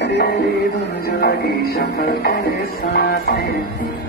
तेरी धुन जो लगी शफल करे सांसें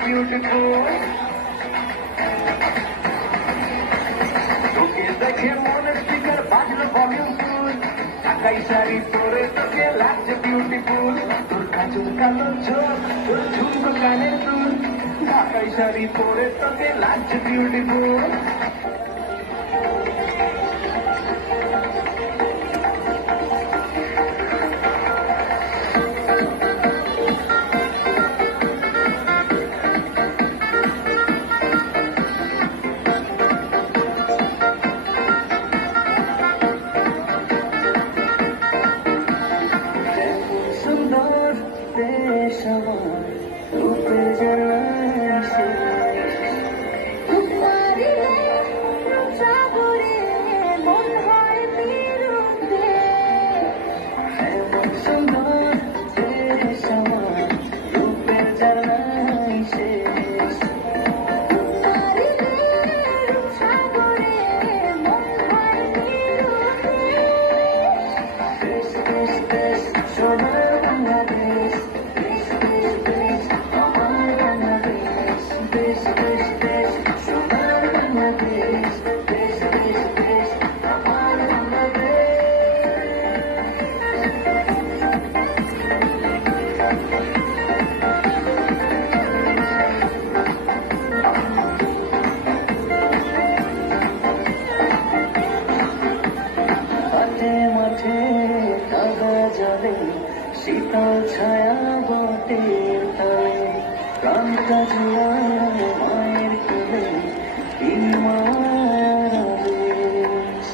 Beautiful. Okay, देखिए मोने स्पीकर बाजलो वॉल्यूम फुल ढाकाई साड़ी तोरे तो के लाग ब्यूटीफुल তোর কাজল কালো চোখ তোর ঝুমকো কানের দুল ঢাকাই শাড়ি পরে তোকে লাগছে বিউটিফুল শীতল ছায়া বটের তলে প্রাণটা জুড়ায় মায়ের কোলে এই মায়ার আবেশ।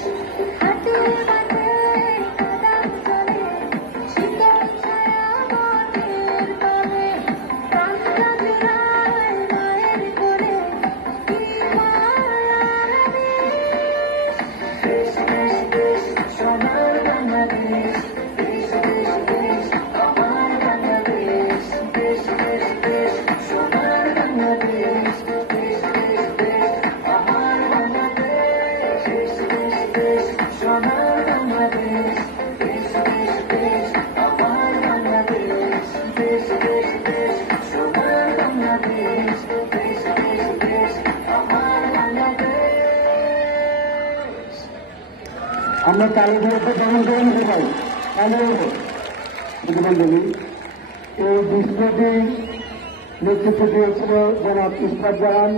সোনার বাংলাদেশ, দেশ দেশ দেশ আমার বাংলাদেশ, দেশ দেশ দেশ সোনার বাংলাদেশ, দেশ দেশ দেশ আমার বাংলাদেশ, দেশ দেশ দেশ সোনার বাংলাদেশ, দেশ দেশ দেশ আমার বাংলাদেশ, দেশ দেশ দেশ সোনার বাংলাদেশ, দেশ দেশ দেশ আমার বাংলাদেশ। আমরা তালি দিয়ে দমন করে নিতে পারি। প্রতিবন্ধী এই বিশ্বটি নেতৃত্ব দিয়েছিল জনাব ইসমাত জাহান।